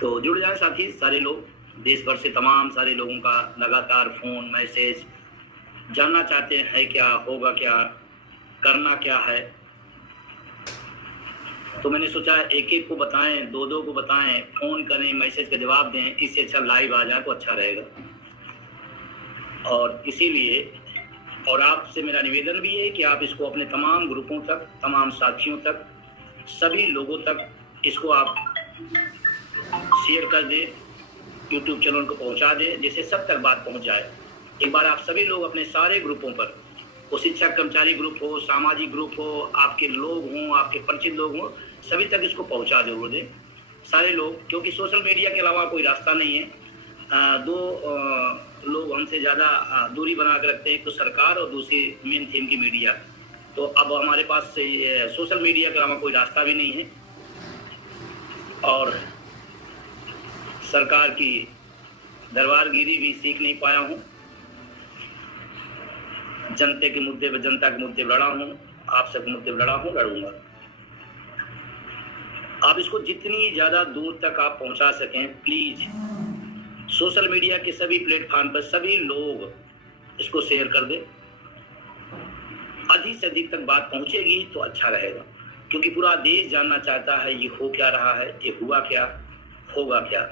तो जुड़ जाए साथी सारे लोग, देश भर से तमाम सारे लोगों का लगातार फ़ोन मैसेज, जानना चाहते हैं क्या होगा, क्या करना क्या है। तो मैंने सोचा एक-एक को बताएं, दो-दो को बताएं, फ़ोन करें, मैसेज का जवाब दें, इससे अच्छा लाइव आ जाए तो अच्छा रहेगा। और इसीलिए और आपसे मेरा निवेदन भी है कि आप इसको अपने तमाम ग्रुपों तक, तमाम साथियों तक, सभी लोगों तक इसको आप शेयर कर दें, यूट्यूब चैनल को पहुंचा दें, जिससे सब तक बात पहुंच जाए। एक बार आप सभी लोग अपने सारे ग्रुपों पर, वो शिक्षक कर्मचारी ग्रुप हो, सामाजिक ग्रुप हो, आपके लोग हों, आपके परिचित लोग हों, सभी तक इसको पहुंचा जरूर दें सारे लोग, क्योंकि सोशल मीडिया के अलावा कोई रास्ता नहीं है। दो लोग हमसे ज़्यादा दूरी बना के रखते हैं, एक तो सरकार और दूसरी मेन थीम की मीडिया। तो अब हमारे पास सोशल मीडिया के अलावा कोई रास्ता भी नहीं है और सरकार की दरबारगिरी भी सीख नहीं पाया हूँ। जनता के मुद्दे पर लड़ा हूँ, आप सबके मुद्दे पर लड़ा हूँ, लड़ूंगा। आप इसको जितनी ज़्यादा दूर तक आप पहुँचा सकें, प्लीज़ सोशल मीडिया के सभी प्लेटफॉर्म पर सभी लोग इसको शेयर कर दें। अधिक से अधिक तक बात पहुँचेगी तो अच्छा रहेगा, क्योंकि पूरा देश जानना चाहता है ये हो क्या रहा है, ये हुआ क्या, होगा क्या।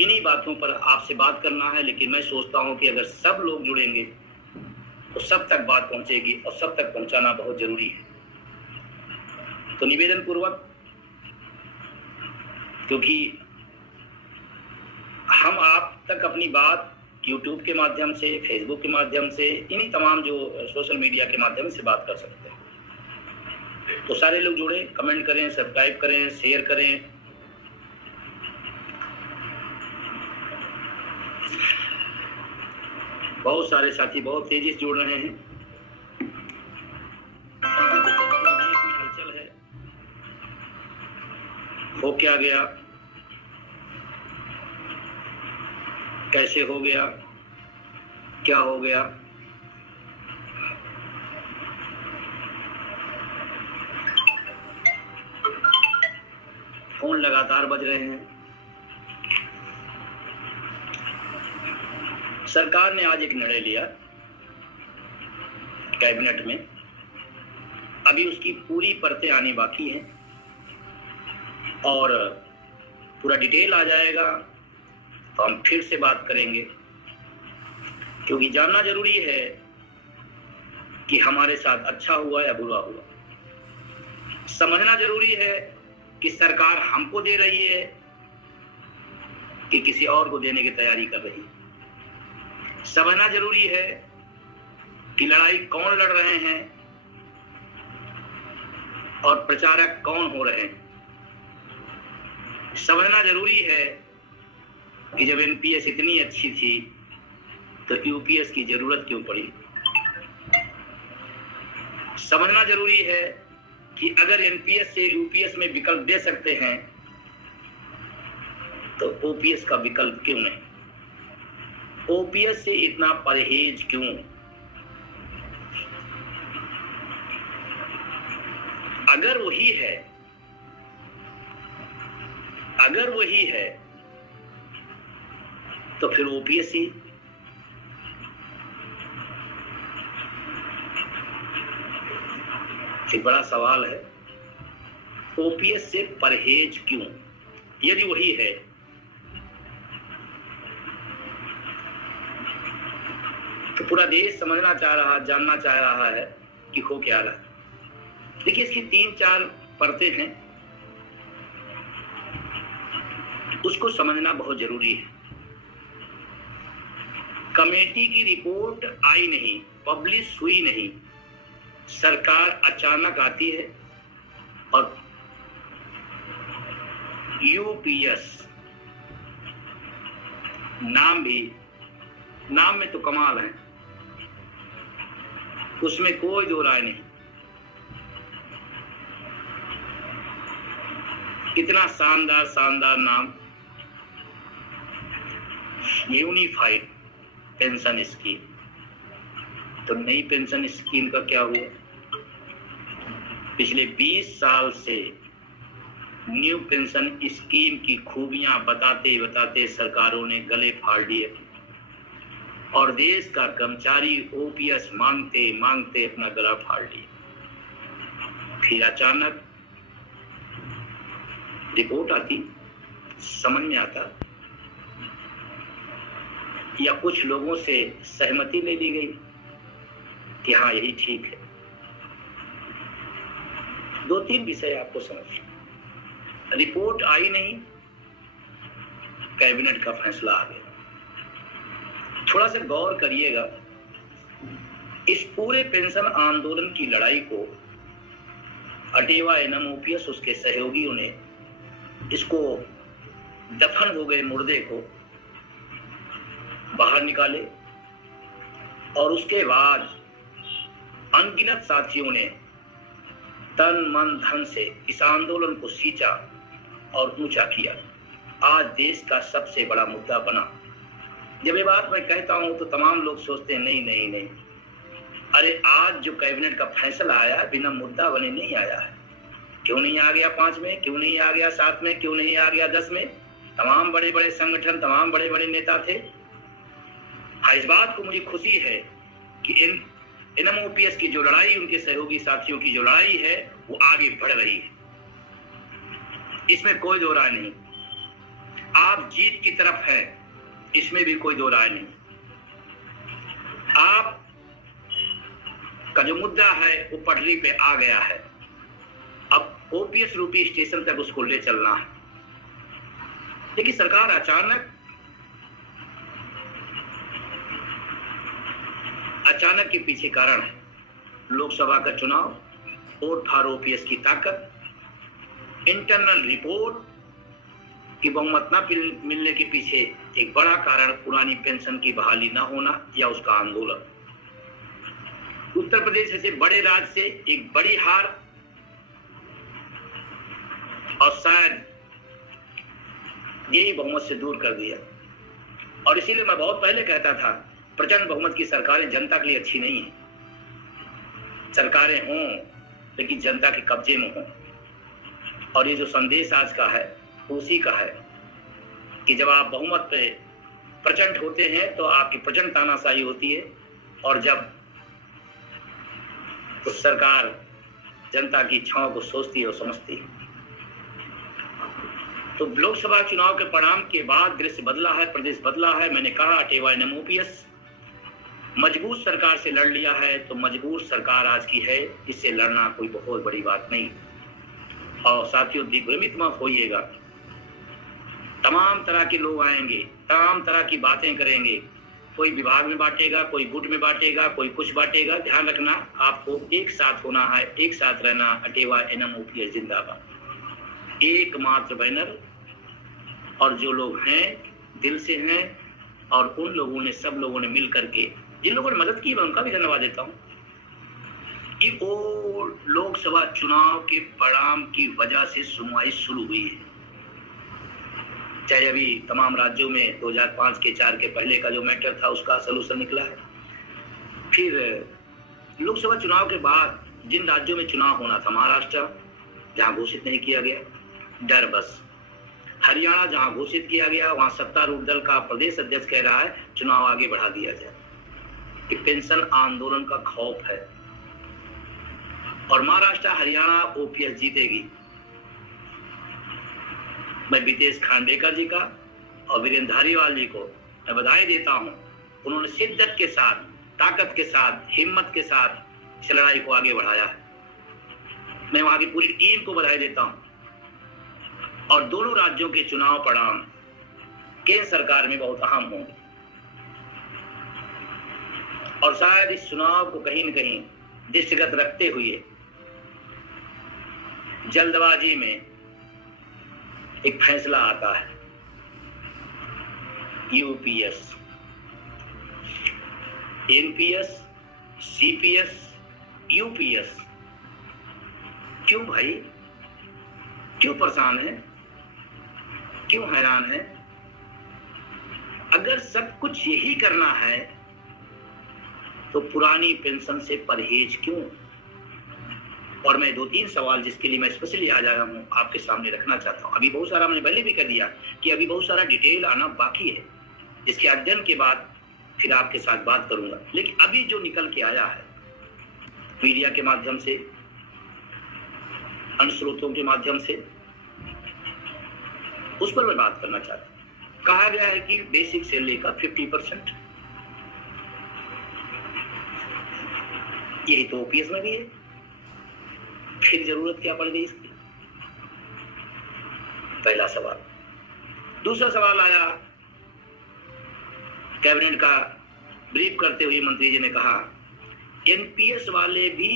इन्हीं बातों पर आपसे बात करना है, लेकिन मैं सोचता हूँ कि अगर सब लोग जुड़ेंगे तो सब तक बात पहुँचेगी और सब तक पहुँचाना बहुत ज़रूरी है। तो निवेदन पूर्वक, क्योंकि हम आप तक अपनी बात यूट्यूब के माध्यम से, फेसबुक के माध्यम से, इन्हीं तमाम जो सोशल मीडिया के माध्यम से बात कर सकते हैं। तो सारे लोग जुड़े, कमेंट करें, सब्सक्राइब करें, शेयर करें। बहुत सारे साथी बहुत तेजी से जुड़ रहे हैं। हलचल है, हो क्या गया, कैसे हो गया, क्या हो गया। फोन लगातार बज रहे हैं। सरकार ने आज एक निर्णय लिया कैबिनेट में, अभी उसकी पूरी परतें आनी बाकी हैं और पूरा डिटेल आ जाएगा तो हम फिर से बात करेंगे, क्योंकि जानना जरूरी है कि हमारे साथ अच्छा हुआ या बुरा हुआ। समझना जरूरी है कि सरकार हमको दे रही है कि किसी और को देने की तैयारी कर रही है। समझना जरूरी है कि लड़ाई कौन लड़ रहे हैं और प्रचारक कौन हो रहे हैं। समझना जरूरी है कि जब एनपीएस इतनी अच्छी थी तो यूपीएस की जरूरत क्यों पड़ी। समझना जरूरी है कि अगर एनपीएस से यूपीएस में विकल्प दे सकते हैं तो ओपीएस का विकल्प क्यों नहीं, ओपीएस से इतना परहेज क्यों। अगर वही है तो फिर ओपीएस ही। एक बड़ा सवाल है, ओपीएस से परहेज क्यों। यदि वही है तो पूरा देश समझना चाह रहा, जानना चाह रहा है कि हो क्या रहा है। देखिए, इसकी 3-4 परतें हैं, उसको समझना बहुत जरूरी है। कमेटी की रिपोर्ट आई नहीं, पब्लिश हुई नहीं, सरकार अचानक आती है और यूपीएस नाम में तो कमाल है, उसमें कोई दो राय नहीं। कितना शानदार नाम, यूनिफाइड पेंशन स्कीम। तो नई पेंशन स्कीम का क्या हुआ। पिछले 20 साल से न्यू पेंशन स्कीम की खूबियां बताते बताते सरकारों ने गले फाड़ दिए और देश का कर्मचारी ओपीएस मांगते मांगते अपना गला फाड़ लिया। फिर अचानक रिपोर्ट आती, समझ में आता, या कुछ लोगों से सहमति ले ली गई कि हाँ यही ठीक है। 2-3 विषय आपको समझ। रिपोर्ट आई नहीं, कैबिनेट का फैसला आ गया। थोड़ा सा गौर करिएगा, इस पूरे पेंशन आंदोलन की लड़ाई को अटेवा एनएम ओपीएस उसके सहयोगियों ने इसको दफन हो गए मुर्दे को बाहर निकाले और उसके बाद अनगिनत साथियों ने तन मन धन से इस आंदोलन को सींचा और ऊंचा किया। आज देश का सबसे बड़ा मुद्दा बना। जब ये बात मैं कहता हूं तो तमाम लोग सोचते हैं नहीं नहीं नहीं, अरे आज जो कैबिनेट का फैसला आया बिना मुद्दा बने नहीं आया है। क्यों नहीं आ गया 5 में, क्यों नहीं आ गया 7 में, क्यों नहीं आ गया 10 में? तमाम बड़े बड़े संगठन, तमाम बड़े बड़े नेता थे। इस बात को मुझे खुशी है कि एनएमओपीएस की जो लड़ाई, उनके सहयोगी साथियों की जो लड़ाई है वो आगे बढ़ रही है, इसमें कोई दो राय नहीं। आप जीत की तरफ हैं, इसमें भी कोई दो राय नहीं। आप का जो मुद्दा है वो पटरी पे आ गया है, अब ओपीएस रूपी स्टेशन तक उसको ले चलना है। लेकिन सरकार अचानक के पीछे कारण है लोकसभा का चुनाव, वोट फॉर ओपीएस की ताकत, इंटरनल रिपोर्ट की बहुमत न मिलने के पीछे एक बड़ा कारण पुरानी पेंशन की बहाली न होना या उसका आंदोलन। उत्तर प्रदेश ऐसे बड़े राज्य से एक बड़ी हार, और शायद यही बहुमत से दूर कर दिया। और इसीलिए मैं बहुत पहले कहता था, प्रचंड बहुमत की सरकारें जनता के लिए अच्छी नहीं है। सरकारें हों लेकिन जनता के कब्जे में हों। और ये जो संदेश आज का है उसी का है कि जब आप बहुमत पे प्रचंड होते हैं तो आपकी प्रचंड तानाशाही होती है, और जब उस सरकार जनता की इच्छाओं को सोचती है और समझती है। तो लोकसभा चुनाव के परिणाम के बाद दृश्य बदला है, प्रदेश बदला है। मैंने कहा अटेवा एनएम ओपीएस मजबूत सरकार से लड़ लिया है, तो मजबूत सरकार आज की है, इससे लड़ना कोई बहुत बड़ी बात नहीं। और साथियों, दिग्भ्रमित मत होइएगा, तमाम तरह के लोग आएंगे, तमाम तरह की बातें करेंगे, कोई विभाग में बांटेगा, कोई गुट में बांटेगा, कोई कुछ बांटेगा। ध्यान रखना, आपको एक साथ होना है, एक साथ रहना। अटेवा एनएम ओपीएस जिंदाबाद, एकमात्र बैनर। और जो लोग हैं दिल से हैं, और उन लोगों ने, सब लोगों ने मिल करके, जिन लोगों ने मदद की मैं उनका भी धन्यवाद देता हूं कि वो लोकसभा चुनाव के परिणाम की वजह से सुनवाई शुरू हुई है। चाहे अभी तमाम राज्यों में 2005 के 4 के पहले का जो मैटर था उसका सलूशन निकला है। फिर लोकसभा चुनाव के बाद जिन राज्यों में चुनाव होना था, महाराष्ट्र जहां घोषित नहीं किया गया, डर बस। हरियाणा जहां घोषित किया गया, वहां सत्तारूढ़ दल का प्रदेश अध्यक्ष कह रहा है चुनाव आगे बढ़ा दिया जाए, कि पेंशन आंदोलन का खौफ है। और महाराष्ट्र, हरियाणा ओपीएस जीतेगी। मैं विदेश खांडेकर जी का और वीरेंद्र धारीवाल जी को मैं बधाई देता हूं। उन्होंने शिद्दत के साथ, ताकत के साथ, हिम्मत के साथ इस लड़ाई को आगे बढ़ाया है। मैं वहां की पूरी टीम को बधाई देता हूं। और दोनों राज्यों के चुनाव परिणाम केंद्र सरकार में बहुत अहम होंगे, और शायद इस चुनाव को कहीं न कहीं दृष्टिगत रखते हुए जल्दबाजी में एक फैसला आता है। UPS, NPS, CPS, UPS. क्यों भाई, क्यों परेशान है, क्यों हैरान है? अगर सब कुछ यही करना है तो पुरानी पेंशन से परहेज क्यों? और मैं 2-3 सवाल जिसके लिए मैं स्पेशली आ जाया हूँ आपके सामने रखना चाहता हूँ। अभी बहुत सारा मैंने पहले भी कर दिया कि अभी बहुत सारा डिटेल आना बाकी है, जिसके अध्ययन के बाद फिर आपके साथ बात करूंगा। लेकिन अभी जो निकल के आया है मीडिया के माध्यम से, अन्य स्रोतों के माध्यम से, उस पर मैं बात करना चाहता हूँ। कहा गया है कि बेसिक सैलरी का 50%, यही तो ओपीएस में भी है, फिर जरूरत क्या पड़ गई इसकी? पहला सवाल। दूसरा सवाल आया, कैबिनेट का ब्रीफ करते हुए मंत्री जी ने कहा एनपीएस वाले भी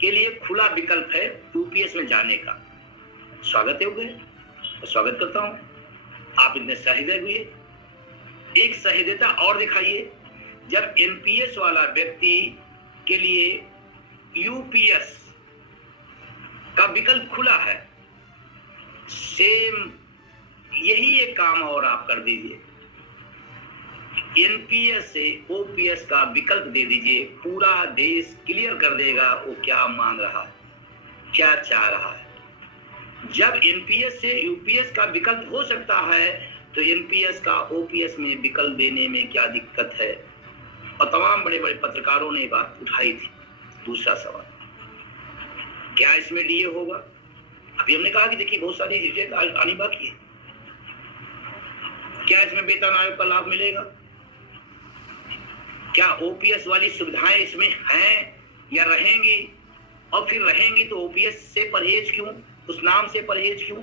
के लिए खुला विकल्प है यूपीएस में जाने का। स्वागत है, मैं स्वागत करता हूं, आप इतने सहृदय हुए। एक सहृदयता और दिखाइए, जब एनपीएस वाला व्यक्ति के लिए यूपीएस का विकल्प खुला है, सेम यही एक काम और आप कर दीजिए, एनपीएस से ओपीएस का विकल्प दे दीजिए, पूरा देश क्लियर कर देगा वो क्या मांग रहा है, क्या चाह रहा है। जब एनपीएस से यूपीएस का विकल्प हो सकता है तो एनपीएस का ओपीएस में विकल्प देने में क्या दिक्कत है? और तमाम बड़े बड़े पत्रकारों ने बात उठाई थी। दूसरा सवाल, क्या इसमें डीए होगा? अभी हमने कहा कि देखिए बहुत सारी डिटेल आनी बाकी है। क्या इसमें वेतन आयोग का लाभ मिलेगा? क्या ओपीएस वाली सुविधाएं इसमें हैं या रहेंगी? और फिर रहेंगी तो ओपीएस से परहेज क्यों, उस नाम से परहेज क्यों?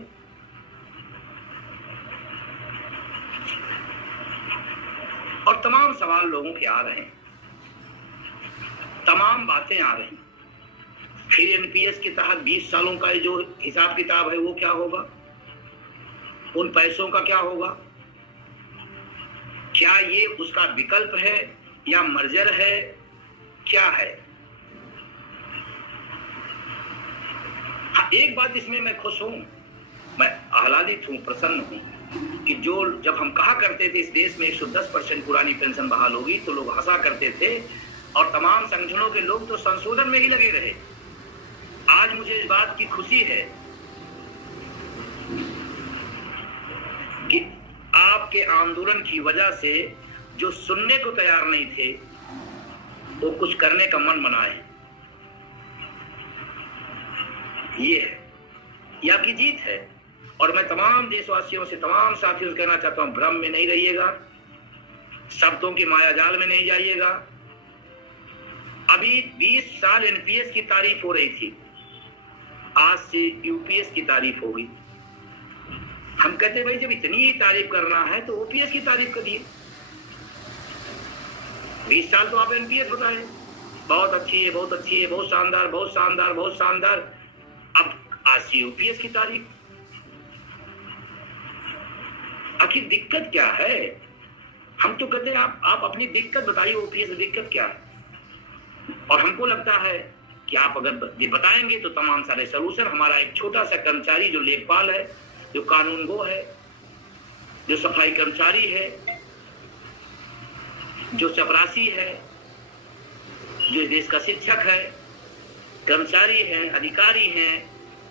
और तमाम सवाल लोगों के आ रहे हैं, तमाम बातें आ रही। फिर एनपीएस के तहत 20 सालों का जो हिसाब किताब है वो क्या होगा? उन पैसों का क्या होगा? क्या ये उसका विकल्प है या मर्जर है, क्या है? हाँ, एक बात इसमें मैं खुश हूं, मैं आह्लादित हूं, प्रसन्न हूं कि जो जब हम कहा करते थे इस देश में 110% पुरानी पेंशन बहाल होगी तो लोग हंसा करते थे और तमाम संगठनों के लोग तो संशोधन में ही लगे रहे। आज मुझे इस बात की खुशी है कि आपके आंदोलन की वजह से जो सुनने को तैयार नहीं थे वो कुछ करने का मन बनाए। ये है, ये आपकी जीत है। और मैं तमाम देशवासियों से, तमाम साथियों से कहना चाहता हूं, भ्रम में नहीं रहिएगा, शब्दों की मायाजाल में नहीं जाइएगा। अभी 20 साल एनपीएस की तारीफ हो रही थी, आज से यूपीएस की तारीफ होगी। हम कहते भाई जब इतनी ही तारीफ करना है तो ओपीएस की तारीफ करिए। 20 साल तो आप एनपीएस बताए, बहुत अच्छी है, बहुत अच्छी है, बहुत शानदार, बहुत शानदार, बहुत शानदार। अब आज से यूपीएस की तारीफ। आखिर दिक्कत क्या है? हम तो कहते हैं आप अपनी दिक्कत बताइए, ओपीएस में दिक्कत क्या है? और हमको लगता है कि आप अगर बताएंगे तो तमाम सारे सलूशन। हमारा एक छोटा सा कर्मचारी जो लेखपाल है, जो कानूनगो है, जो सफाई कर्मचारी है, जो चपरासी है, जो इस देश का शिक्षक है, कर्मचारी है, अधिकारी है,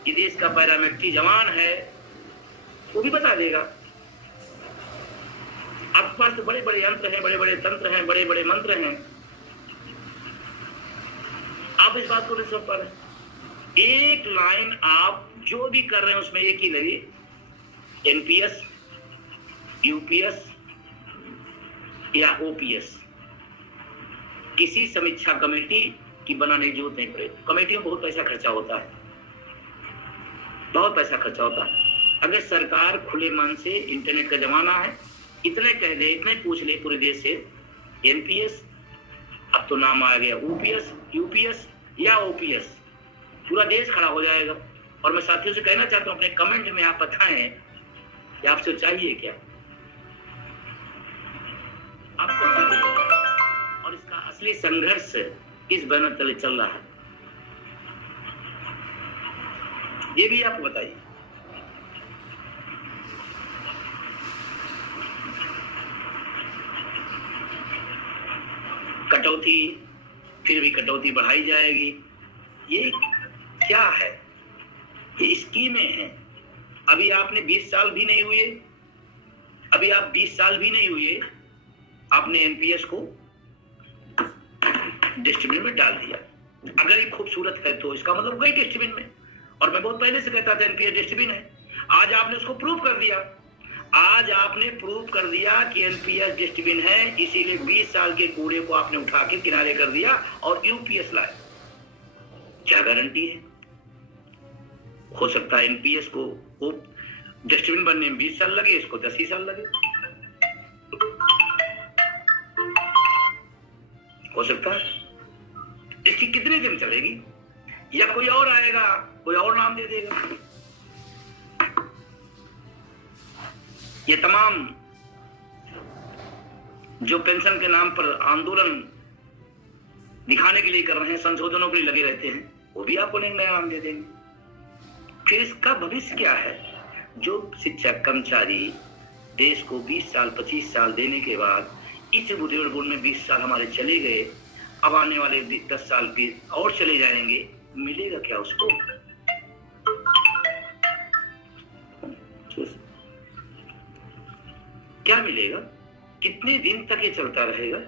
इस देश का पैरामिलिट्री जवान है, वो भी बता देगा। आपके पास तो बड़े बड़े यंत्र हैं, बड़े बड़े तंत्र हैं, बड़े बड़े मंत्र हैं, आप इस बात को नहीं समझ पा रहे। एक लाइन आप जो भी कर रहे हैं उसमें एक ही लगी, एनपीएस, यूपीएस या ओपीएस। किसी समीक्षा कमेटी की बनाने की जरूरत नहीं पड़ेगी। कमेटियों में बहुत पैसा खर्चा होता है, बहुत पैसा खर्चा होता है। अगर सरकार खुले मन से, इंटरनेट का जमाना है, इतने कह दे, इतने पूछ ले पूरे देश से, एनपीएस, अब तो नाम आ गया यूपीएस, यूपीएस या ओपीएस, पूरा देश खड़ा हो जाएगा। और मैं साथियों से कहना चाहता हूं, अपने कमेंट में आप बताएं कि आपसे चाहिए क्या, आपको चाहिए, और इसका असली संघर्ष किस बैनर तले चल रहा है, ये भी आपको बताइए। कटौती, फिर भी कटौती बढ़ाई जाएगी, ये क्या है, ये स्कीमें हैं। अभी आपने 20 साल भी नहीं हुए, अभी आप 20 साल भी नहीं हुए, आपने एनपीएस को डस्टबिन में डाल दिया। अगर ये खूबसूरत है तो इसका मतलब गई डस्टबिन में। और मैं बहुत पहले से कहता था एनपीएस डस्टबिन है। आज आपने उसको प्रूव कर दिया, आज आपने प्रूव कर दिया कि एनपीएस डस्टबिन है, इसीलिए 20 साल के कूड़े को आपने उठा के किनारे कर दिया और यूपीएस लाए। क्या गारंटी है? हो सकता है एनपीएस को डस्टबिन बनने में 20 साल लगे, इसको 10 ही साल लगे। हो सकता है। इसकी कितने दिन चलेगी, या कोई और आएगा, कोई और नाम दे देगा। ये तमाम जो पेंशन के नाम पर आंदोलन दिखाने के लिए कर रहे हैं, संशोधनों के लिए लगे रहते हैं, वो भी आपको नया नाम दे देंगे। फिर इसका भविष्य क्या है? जो शिक्षक कर्मचारी देश को 20 साल 25 साल देने के बाद इस बुढ़ेड़ गुण में 20 साल हमारे चले गए, अब आने वाले 10 साल भी और चले जाएंगे, मिलेगा क्या उसको? क्या मिलेगा? कितने दिन तक ये चलता रहेगा?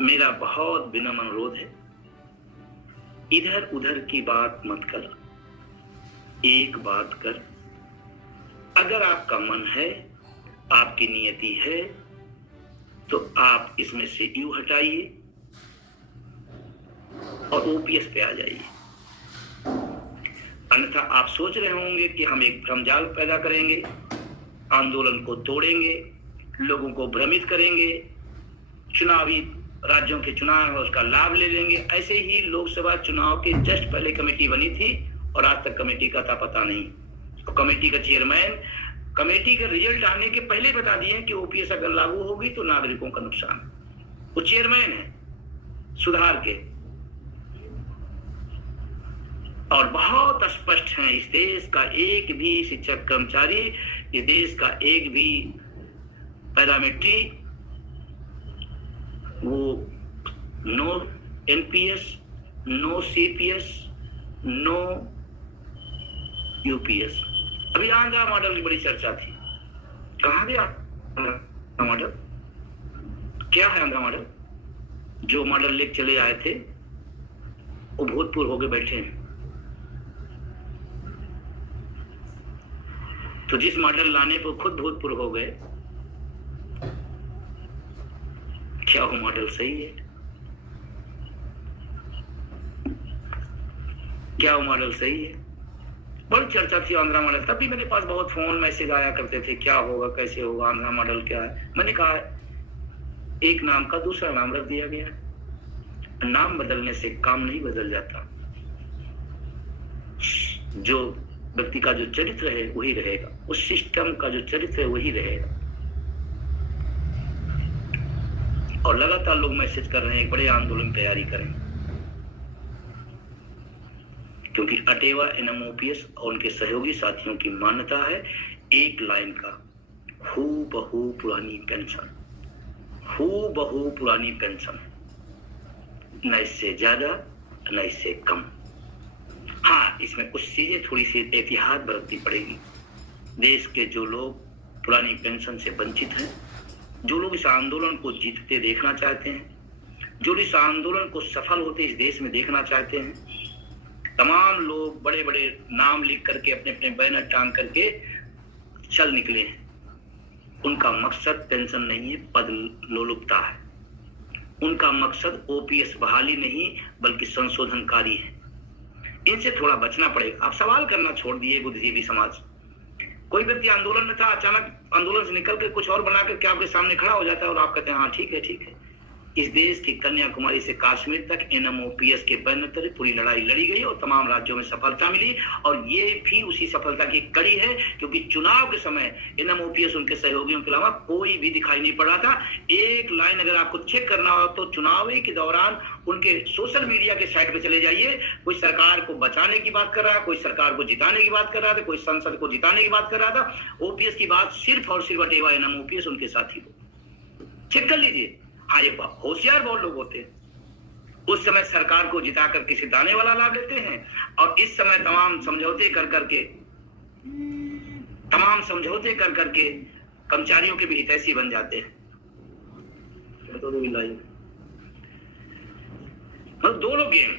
मेरा बहुत विनम्र अनुरोध है, इधर उधर की बात मत कर, एक बात कर। अगर आपका मन है, आपकी नियति है, तो आप इसमें से यू हटाइए और ओपीएस पे आ जाइए। अन्यथा आप सोच रहे होंगे कि हम एक भ्रमजाल पैदा करेंगे, आंदोलन को तोड़ेंगे, लोगों को भ्रमित करेंगे, चुनावी राज्यों के चुनाव है उसका लाभ ले लेंगे। ऐसे ही लोकसभा चुनाव के जस्ट पहले कमेटी बनी थी और आज तक कमेटी का था पता नहीं। और कमेटी का चेयरमैन कमेटी के रिजल्ट आने के पहले बता दिए कि ओपीएस अगर लागू होगी तो नागरिकों का नुकसान। वो चेयरमैन है सुधार के, और बहुत स्पष्ट है, इस देश का एक भी शिक्षक कर्मचारी, इस देश का एक भी पैरामेट्री, वो no NPS, no CPS, no UPS. अभी आंध्रा मॉडल की बड़ी चर्चा थी, कहां गया आंध्रा मॉडल? क्या है आंध्रा मॉडल? जो मॉडल लेके चले आए थे वो भूतपूर्व होके बैठे हैं। तो जिस मॉडल लाने पर खुद भूतपूर्व हो गए, क्या वो मॉडल सही है? क्या वो मॉडल सही है? बड़ी चर्चा थी आंध्रा मॉडल। तब भी मेरे पास बहुत फोन मैसेज आया करते थे, क्या होगा, कैसे होगा, आंध्रा मॉडल क्या है। मैंने कहा एक नाम का दूसरा नाम रख दिया गया। नाम बदलने से काम नहीं बदल जाता। जो व्यक्ति का जो चरित्र है वही रहेगा, उस सिस्टम का जो चरित्र है वही रहेगा। और लगातार लोग मैसेज कर रहे हैं बड़े आंदोलन तैयारी करें, क्योंकि अटेवा एनएमओपीएस और उनके सहयोगी साथियों की मान्यता है एक लाइन का, हू बहू पुरानी पेंशन, हू बहू पुरानी पेंशन, न इससे ज्यादा न इससे कम। हाँ, इसमें कुछ चीजें थोड़ी सी एहतियात बरतनी पड़ेगी। देश के जो लोग पुरानी पेंशन से वंचित हैं, जो लोग इस आंदोलन को जीतते देखना चाहते हैं, जो इस आंदोलन को सफल होते इस देश में देखना चाहते हैं, तमाम लोग बड़े बड़े नाम लिख करके अपने अपने बैनर टांग करके चल निकले हैं। उनका मकसद पेंशन नहीं है, पद लोलुपता है। उनका मकसद ओपीएस बहाली नहीं बल्कि संशोधनकारी है। इनसे थोड़ा बचना पड़ेगा। आप सवाल करना छोड़ दिए बुद्धिजीवी समाज। कोई व्यक्ति आंदोलन में था, अचानक आंदोलन से निकल कर कुछ और बना करके आपके सामने खड़ा हो जाता है और आप कहते हैं हाँ ठीक है ठीक है। इस देश की कन्याकुमारी से कश्मीर तक एनएमओपीएस के बैनर तले पूरी लड़ाई लड़ी गई और तमाम राज्यों में सफलता मिली। और ये भी उसी सफलता की कड़ी है, क्योंकि चुनाव के समय एनएमओपीएस उनके सहयोगियों के अलावा कोई भी दिखाई नहीं पड़ा था। एक लाइन अगर आपको चेक करना हो तो चुनाव के दौरान उनके सोशल मीडिया के साइट पे चले जाइए। कोई सरकार को बचाने की बात कर रहा है, कोई सरकार को जिताने की बात कर रहा था, कोई संसद को जिताने की बात कर रहा था। ओपीएस की बात सिर्फ और सिर्फ अटेवा एनएमओपीएस उनके साथी को चेक कर लीजिए। हाँ, ये होशियार बहुत लोग होते हैं, उस समय सरकार को जिता करके सिताने वाला लाभ लेते हैं, और इस समय तमाम समझौते कर करके कर्मचारियों के भी हितैषी बन जाते हैं। मतलब दो लोग गेम,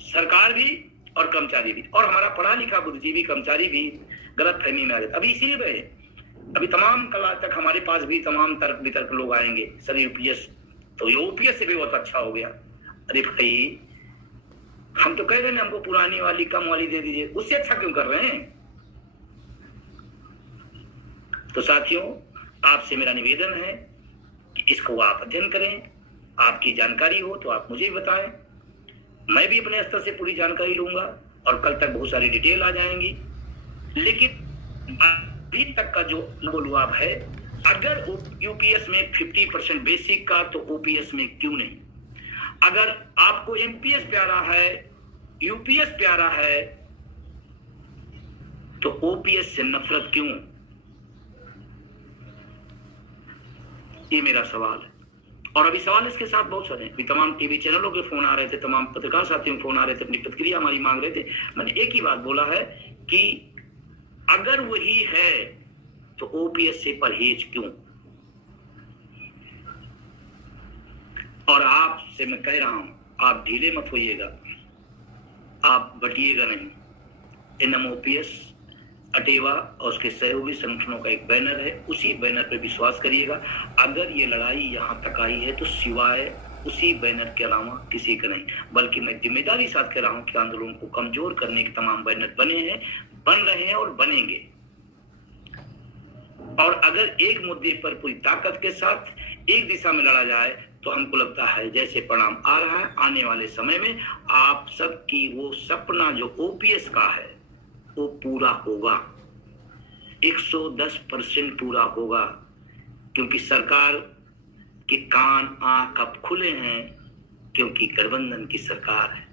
सरकार भी और कर्मचारी भी, और हमारा पढ़ा लिखा बुद्धिजीवी कर्मचारी भी गलत फहमी में आ जाता। अभी इसीलिए रहे, अभी तमाम कल तक हमारे पास भी तमाम तर्क वितर्क लोग आएंगे, सर यूपीएस तो यूपीएस से भी बहुत अच्छा हो गया। अरे भाई, हम तो कह रहे हैं हमको पुरानी वाली कम वाली दे दीजिए, उससे अच्छा क्यों कर रहे हैं? तो साथियों, आपसे मेरा निवेदन है कि इसको आप अध्ययन करें। आपकी जानकारी हो तो आप मुझे भी बताएं, मैं भी अपने स्तर से पूरी जानकारी लूंगा, और कल तक बहुत सारी डिटेल आ जाएंगी। लेकिन अभी तक का जो लुआब है, अगर यूपीएस में 50% बेसिक का, तो ओपीएस में क्यों नहीं? अगर आपको एमपीएस प्यारा है, यूपीएस प्यारा है, तो ओपीएस से नफरत क्यों? ये मेरा सवाल है। और अभी सवाल इसके साथ बहुत सारे हैं। तमाम टीवी चैनलों के फोन आ रहे थे, तमाम पत्रकार साथियों के फोन आ रहे थे, अपनी प्रतिक्रिया हमारी मांग रहे थे। मैंने एक ही बात बोला है कि अगर वही है तो ओपीएस से परहेज क्यों? और आपसे मैं कह रहा हूं, आप ढीले मत होइएगा, आप बटिएगा नहीं। एनएमओपीएस अटेवा और उसके सहयोगी संगठनों का एक बैनर है, उसी बैनर पर विश्वास करिएगा। अगर ये लड़ाई यहां तक आई है तो सिवाय उसी बैनर के अलावा किसी का नहीं। बल्कि मैं जिम्मेदारी साथ कह रहा हूं कि आंदोलन को कमजोर करने के तमाम बैनर बने हैं, बन रहे हैं और बनेंगे। और अगर एक मुद्दे पर पूरी ताकत के साथ एक दिशा में लड़ा जाए, तो हमको लगता है जैसे परिणाम आ रहा है, आने वाले समय में आप सबकी वो सपना जो ओपीएस का है वो पूरा होगा, 110% पूरा होगा। क्योंकि सरकार के कान आंख अब खुले हैं, क्योंकि गठबंधन की सरकार है,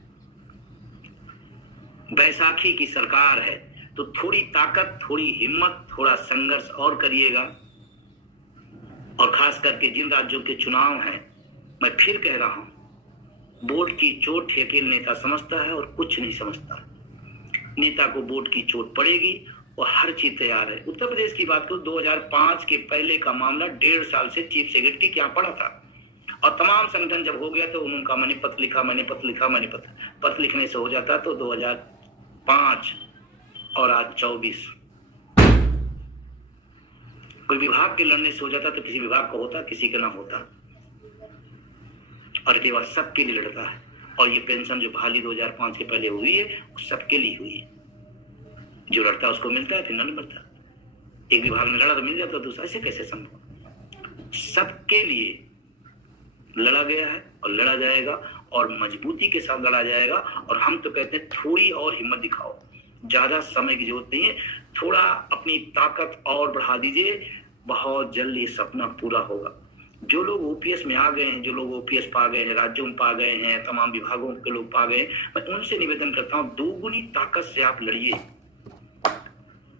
बैसाखी की सरकार है। तो थोड़ी ताकत, थोड़ी हिम्मत, थोड़ा संघर्ष और करिएगा। और खास करके जिन राज्यों के चुनाव हैं, मैं फिर कह रहा हूं, वोट की चोट अकेले नेता समझता है और कुछ नहीं समझता। नेता को वोट की चोट पड़ेगी, वो हर चीज तैयार है। उत्तर प्रदेश की बात करूं, 2005 के पहले का मामला 1.5 साल से चीफ सेक्रेटरी के यहाँ पड़ा था, और तमाम संगठन जब हो गया तो उनका मैंने पत्र लिखा, पत्र लिखने से हो जाता तो 2005 और आज 24। कोई विभाग के लड़ने से हो जाता तो किसी विभाग का होता, किसी का ना होता। और केवल सबके लिए लड़ता है। और ये पेंशन जो बहाली 2005 के पहले हुई है, वो सबके लिए हुई है। जो लड़ता है उसको मिलता है, फिर नहीं मिलता। एक विभाग में लड़ा तो मिल जाता, दूसरा ऐसे कैसे संभव? सबके लिए लड़ा गया है और लड़ा जाएगा, और मजबूती के साथ लड़ा जाएगा। और हम तो कहते हैं थोड़ी और हिम्मत दिखाओ, ज्यादा समय की जरूरत नहीं है, थोड़ा अपनी ताकत और बढ़ा दीजिए, बहुत जल्द ये सपना पूरा होगा। जो लोग ओपीएस में आ गए हैं, जो लोग ओपीएस पा गए हैं, राज्यों में पा गए हैं, तमाम विभागों के लोग पा गए, मैं उनसे निवेदन करता हूं, दोगुनी ताकत से आप लड़िए।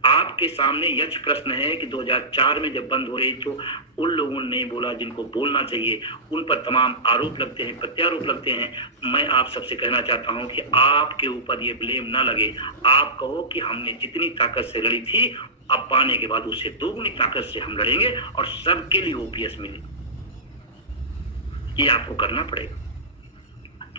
आपके सामने यक्ष प्रश्न है कि 2004 में जब बंद हो रही तो उन लोगों ने नहीं बोला जिनको बोलना चाहिए, उन पर तमाम आरोप लगते हैं, प्रत्यारोप लगते हैं। मैं आप सबसे कहना चाहता हूं कि आपके ऊपर ये ब्लेम ना लगे। आप कहो कि हमने जितनी ताकत से लड़ी थी, अब पाने के बाद उससे दोगुनी ताकत से हम लड़ेंगे और सबके लिए ओपीएस मिले। ये आपको करना पड़ेगा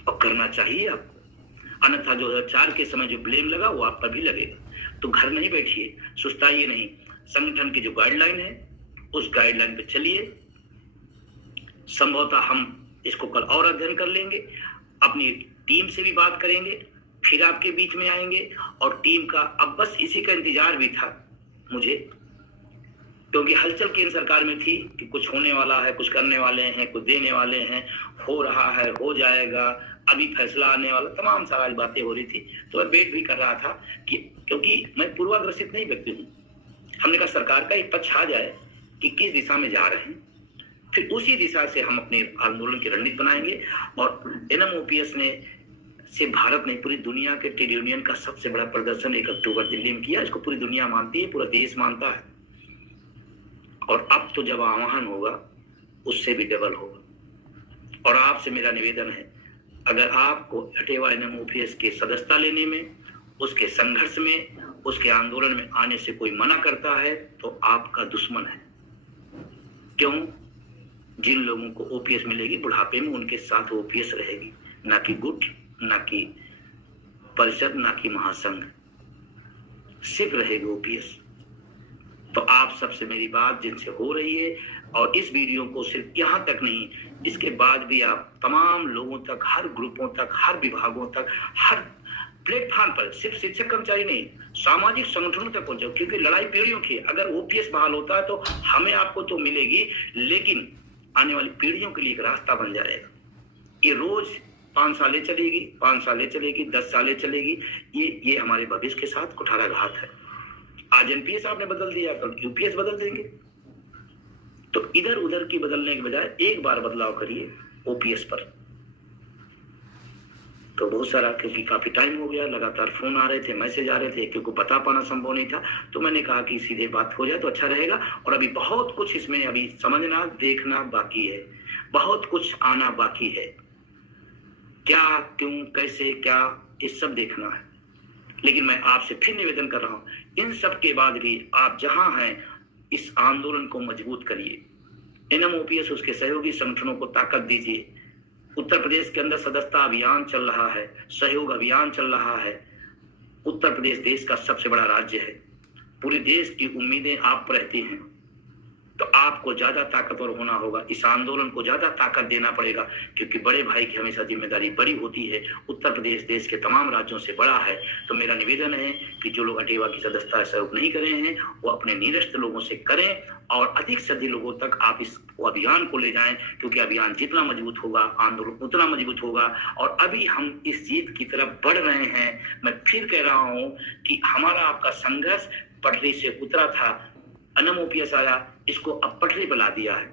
और करना चाहिए आपको। अन्यथा 2004 के समय जो ब्लेम लगा वो आप पर भी लगेगा। तो घर नहीं बैठिए, सुस्ताइए नहीं। संगठन की जो गाइडलाइन है उस गाइडलाइन पे चलिए। संभवतः हम इसको कल और अध्ययन कर लेंगे, अपनी टीम से भी बात करेंगे, फिर आपके बीच में आएंगे। और टीम का अब बस इसी का इंतजार भी था मुझे, क्योंकि हलचल केंद्र सरकार में थी कि कुछ होने वाला है, कुछ करने वाले हैं, कुछ देने वाले हैं, हो रहा है, हो जाएगा, अभी फैसला आने वाला, तमाम सारी बातें हो रही थी। तो मैं वेट भी कर रहा था कि, क्योंकि मैं पूर्वाग्रसित नहीं व्यक्ति हूँ। हमने कहा सरकार का एक पक्ष आ जाए कि किस दिशा में जा रहे हैं, फिर उसी दिशा से हम अपने आंदोलन की रणनीति बनाएंगे। और एनएमओपीएस ने से भारत ने पूरी दुनिया के ट्रेड यूनियन का सबसे बड़ा प्रदर्शन 1 अक्टूबर दिल्ली में किया। इसको पूरी दुनिया मानती है, पूरा देश मानता है। और अब तो जब आह्वान होगा उससे भी डबल होगा। और आपसे मेरा निवेदन है, अगर आपको अटेवा एनएमओपीएस के सदस्यता लेने में, उसके संघर्ष में, उसके आंदोलन में आने से कोई मना करता है तो आपका दुश्मन है। क्यों? जिन लोगों को ओपीएस मिलेगी बुढ़ापे में, उनके साथ ओपीएस रहेगी, ना कि गुट, ना कि परिषद, ना कि महासंघ, सिर्फ रहेगी ओपीएस। तो आप सबसे मेरी बात जिनसे हो रही है, और इस वीडियो को सिर्फ यहाँ तक नहीं, इसके बाद भी आप तमाम लोगों तक, हर ग्रुपों तक, हर विभागों तक, हर प्लेटफॉर्म पर, सिर्फ शिक्षक कर्मचारी नहीं, सामाजिक संगठनों तक पहुंचो, क्योंकि लड़ाई पीढ़ियों की। अगर ओपीएस बहाल होता है तो हमें आपको तो मिलेगी, लेकिन आने वाली पीढ़ियों के लिए एक रास्ता बन जाएगा। ये रोज 5 सालें चलेगी, 5 सालें चलेगी, 10 सालें चलेगी, ये हमारे भविष्य के साथ कुठाराघात है। आज एनपीएस आपने बदल दिया, कल यूपीएस बदल देंगे। तो इधर उधर की बदलने के बजाय एक बार बदलाव करिए ओपीएस पर। तो बहुत सारा, क्योंकि काफी टाइम हो गया, लगातार फोन आ रहे थे, मैसेज आ रहे थे, क्योंकि बता पाना संभव नहीं था, तो मैंने कहा कि सीधे बात हो जाए तो अच्छा रहेगा। और अभी बहुत कुछ इसमें अभी समझना, देखना बाकी है, बहुत कुछ आना बाकी है, क्या, क्यों, कैसे, क्या, ये सब देखना है। लेकिन मैं आपसे फिर निवेदन कर रहा हूं, इन सब के बाद भी आप जहां हैं, इस आंदोलन को मजबूत करिए। एनएमओपीएस, उसके सहयोगी संगठनों को ताकत दीजिए। उत्तर प्रदेश के अंदर सदस्यता अभियान चल रहा है, सहयोग अभियान चल रहा है। उत्तर प्रदेश देश का सबसे बड़ा राज्य है, पूरे देश की उम्मीदें आप पर रहती हैं, तो आपको ज्यादा ताकतवर होना होगा, इस आंदोलन को ज्यादा ताकत देना पड़ेगा, क्योंकि बड़े भाई की हमेशा जिम्मेदारी बड़ी होती है। उत्तर प्रदेश देश के तमाम राज्यों से बड़ा है। तो मेरा निवेदन है कि जो लोग अटेवा की सदस्यता सहयोग नहीं कर रहे हैं, वो अपने निरस्त लोगों से करें, और अधिक से अधिक लोगों तक आप इस अभियान को ले जाएं, क्योंकि अभियान जितना मजबूत होगा, आंदोलन उतना मजबूत होगा। और अभी हम इस जीत की तरफ बढ़ रहे हैं। मैं फिर कह रहा हूं कि हमारा आपका संघर्ष पटरी से उतरा था, एनएमओपीएस आया, इसको अब पटरी पर ला दिया है।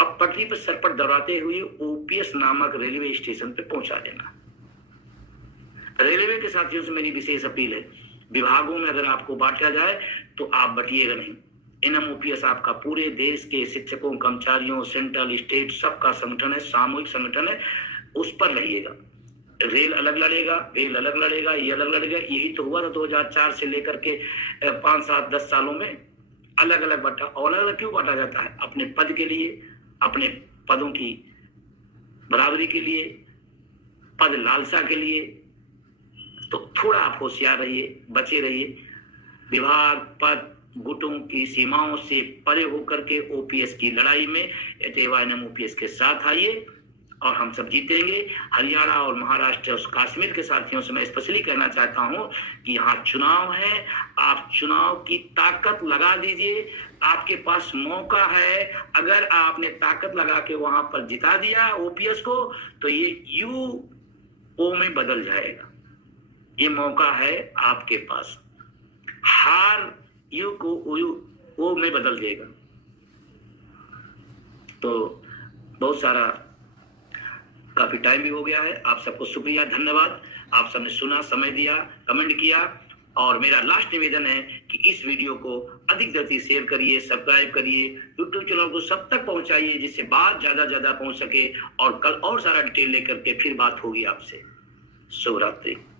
अब पटरी पर सरपट दौड़ाते हुए ओपीएस नामक रेलवे स्टेशन पे पहुंचा देना। रेलवे के साथियों से मेरी विशेष अपील है, विभागों में अगर आपको बांटा जाए तो आप बटिएगा नहीं। एनएमओपीएस आपका पूरे देश के शिक्षकों, कर्मचारियों, सेंट्रल, स्टेट, सबका संगठन है, सामूहिक संगठन है, उस पर रहिएगा। रेल अलग लड़ेगा, रेल अलग लड़ेगा, ये अलग लड़ेगा। यही तो हुआ था 2004 से लेकर के 5, 7, 10 सालों में। अलग अलग बांटा, और अलग अलग क्यों बांटा जाता है? अपने पद के लिए, अपने पदों की बराबरी के लिए, पद लालसा के लिए। तो थोड़ा आप होशियार रहिए, बचे रहिए। विभाग, पद, गुटों की सीमाओं से परे होकर के ओपीएस की लड़ाई में अटेवा एनएमओपीएस के साथ आइए, और हम सब जीतेंगे। हरियाणा और महाराष्ट्र और कश्मीर के साथियों से मैं स्पेशली कहना चाहता हूं कि यहाँ चुनाव है, आप चुनाव की ताकत लगा दीजिए। आपके पास मौका है, अगर आपने ताकत लगा के वहां पर जिता दिया ओपीएस को, तो ये यूओ में बदल जाएगा। ये मौका है आपके पास, हार यू को ओ में बदल देगा। तो बहुत सारा, काफी टाइम भी हो गया है। आप सबको शुक्रिया, धन्यवाद। आप सबने सुना, समय दिया, कमेंट किया। और मेरा लास्ट निवेदन है कि इस वीडियो को अधिक से अधिक शेयर करिए, सब्सक्राइब करिए, यूट्यूब चैनल को सब तक पहुंचाइए, जिससे बात ज्यादा पहुंच सके। और कल और सारा डिटेल लेकर के फिर बात होगी आपसे। शुभ रात्रि।